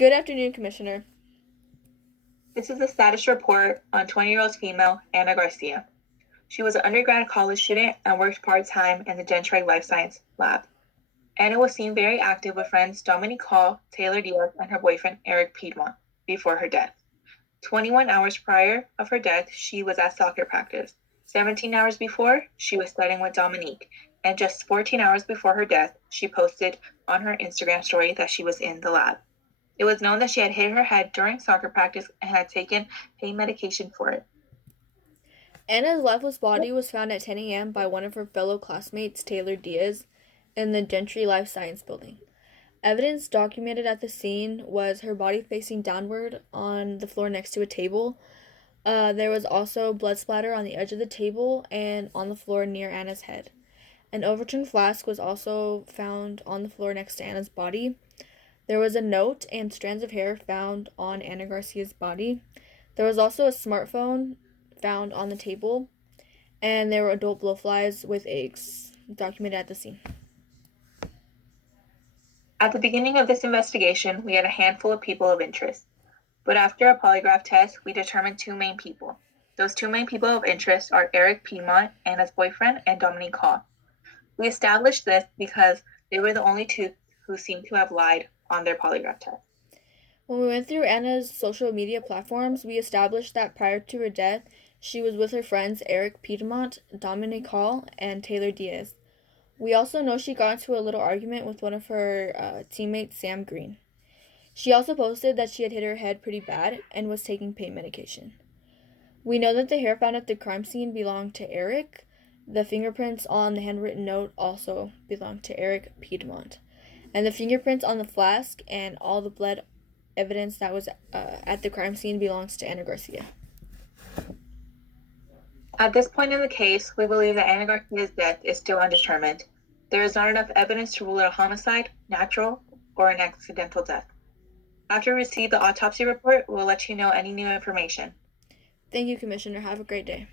Good afternoon, Commissioner. This is the status report on 20-year-old female Anna Garcia. She was an undergrad college student and worked part-time in the Gentry Life Science lab. Anna was seen very active with friends Dominique Hall, Taylor Dietz, and her boyfriend Eric Piedmont before her death. 21 hours prior of her death, she was at soccer practice. 17 hours before, she was studying with Dominique. And just 14 hours before her death, she posted on her Instagram story that she was in the lab. It was known that she had hit her head during soccer practice and had taken pain medication for it. Anna's lifeless body was found at 10 a.m. by one of her fellow classmates, Taylor Diaz, in the Gentry Life Science building. Evidence documented at the scene was her body facing downward on the floor next to a table. There was also blood splatter on the edge of the table and on the floor near Anna's head. An overturned flask was also found on the floor next to Anna's body. There was a note and strands of hair found on Anna Garcia's body. There was also a smartphone found on the table, and there were adult blowflies with eggs documented at the scene. At the beginning of this investigation, we had a handful of people of interest. But after a polygraph test, we determined two main people. Those two main people of interest are Eric Piedmont, Anna's boyfriend, and Dominique Hall. We established this because they were the only two who seemed to have lied on their polygraph test. When we went through Anna's social media platforms, we established that prior to her death, she was with her friends Eric Piedmont, Dominique Hall, and Taylor Diaz. We also know she got into a little argument with one of her teammates, Sam Green. She also posted that she had hit her head pretty bad and was taking pain medication. We know that the hair found at the crime scene belonged to Eric. The fingerprints on the handwritten note also belonged to Eric Piedmont. And the fingerprints on the flask and all the blood evidence that was at the crime scene belongs to Anna Garcia. At this point in the case, we believe that Anna Garcia's death is still undetermined. There is not enough evidence to rule it a homicide, natural, or an accidental death. After we receive the autopsy report, we'll let you know any new information. Thank you, Commissioner. Have a great day.